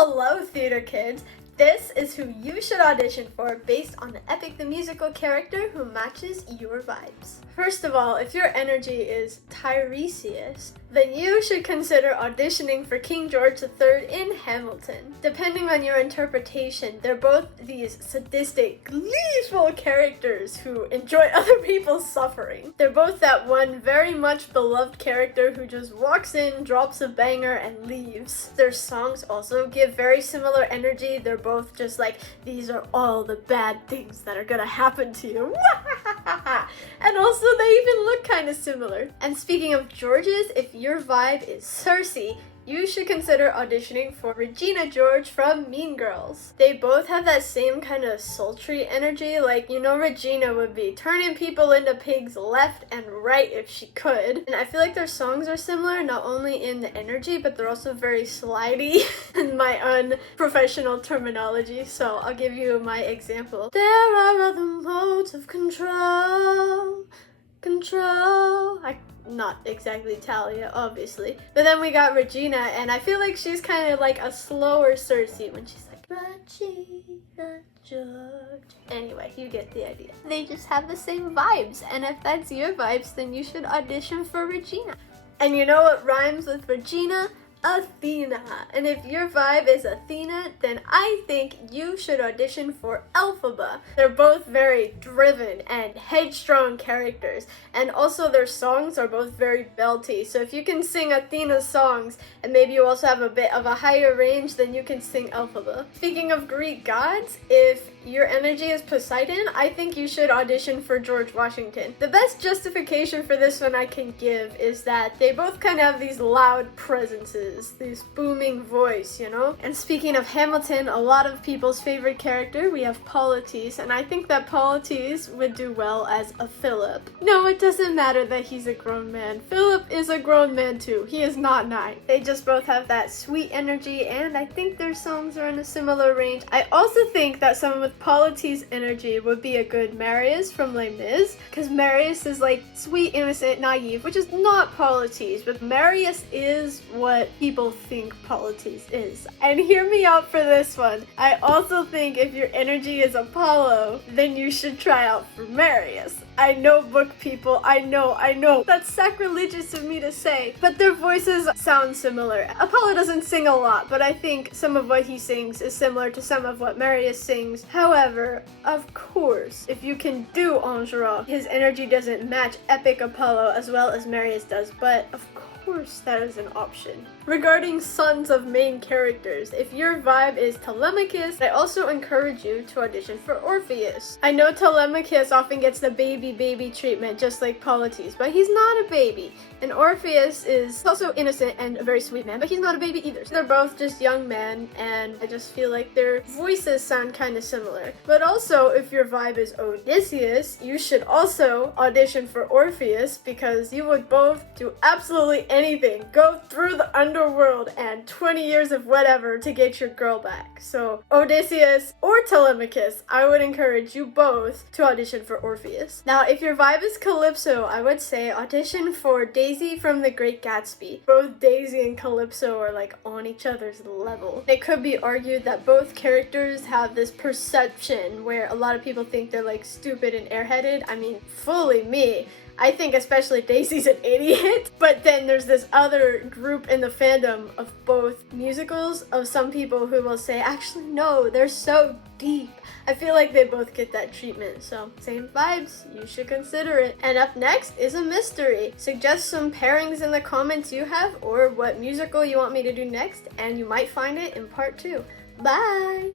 Hello, theater kids! This is who you should audition for based on the Epic the Musical character who matches your vibes. First of all, if your energy is Tiresias, then you should consider auditioning for King George III in Hamilton. Depending on your interpretation, they're both these sadistic, gleeful characters who enjoy other people's suffering. They're both that one very much beloved character who just walks in, drops a banger, and leaves. Their songs also give very similar energy. They're both just like, these are all the bad things that are gonna happen to you. And also they even look kind of similar. And speaking of Georges, if your vibe is Circe, you should consider auditioning for Regina George from Mean Girls. They both have that same kind of sultry energy, like, you know, Regina would be turning people into pigs left and right if she could. And I feel like their songs are similar, not only in the energy, but they're also very slidey in my unprofessional terminology. So I'll give you my example. There are other modes of control. Not exactly Talia, obviously. But then we got Regina, and I feel like she's kind of like a slower Circe when she's like, Regina George. Anyway, you get the idea. They just have the same vibes, and if that's your vibes, then you should audition for Regina. And you know what rhymes with Regina? Athena. And if your vibe is Athena, then I think you should audition for Elphaba. They're both very driven and headstrong characters, and also their songs are both very belty. So if you can sing Athena's songs and maybe you also have a bit of a higher range, then you can sing Elphaba. Speaking of Greek gods, if your energy is Poseidon, I think you should audition for George Washington. The best justification for this one I can give is that they both kind of have these loud presences, this booming voice, you know? And speaking of Hamilton, a lot of people's favorite character, we have Polites, and I think that Polites would do well as a Philip. No, it doesn't matter that he's a grown man. Philip is a grown man too. He is not 9. They just both have that sweet energy, and I think their songs are in a similar range. I also think that someone with Polites' energy would be a good Marius from Les Mis, because Marius is like sweet, innocent, naive, which is not Polites, but Marius is what people think Polites is. And hear me out for this one. I also think if your energy is Apollo, then you should try out for Marius. I know, book people, I know. That's sacrilegious of me to say, but their voices sound similar. Apollo doesn't sing a lot, but I think some of what he sings is similar to some of what Marius sings. However, of course, if you can do Enjolras, his energy doesn't match epic Apollo as well as Marius does, but of course that is an option. Regarding sons of main characters, if your vibe is Telemachus, I also encourage you to audition for Orpheus. I know Telemachus often gets the baby treatment just like Polites, but he's not a baby. And Orpheus is also innocent and a very sweet man, but he's not a baby either. So they're both just young men, and I just feel like their voices sound kind of similar. But also, if your vibe is Odysseus, you should also audition for Orpheus, because you would both do absolutely anything. Go through the underworld and 20 years of whatever to get your girl back. So Odysseus or Telemachus, I would encourage you both to audition for Orpheus. Now, if your vibe is Calypso, I would say audition for Daisy from The Great Gatsby. Both Daisy and Calypso are like on each other's level. It could be argued that both characters have this perception where a lot of people think they're like stupid and airheaded. I mean, fully me. I think especially Daisy's an idiot, but then there's this other group in the fandom of both musicals of some people who will say, actually no, they're so deep. I feel like they both get that treatment, so same vibes, you should consider it. And up next is a mystery. Suggest some pairings in the comments you have or what musical you want me to do next, and you might find it in part 2. Bye!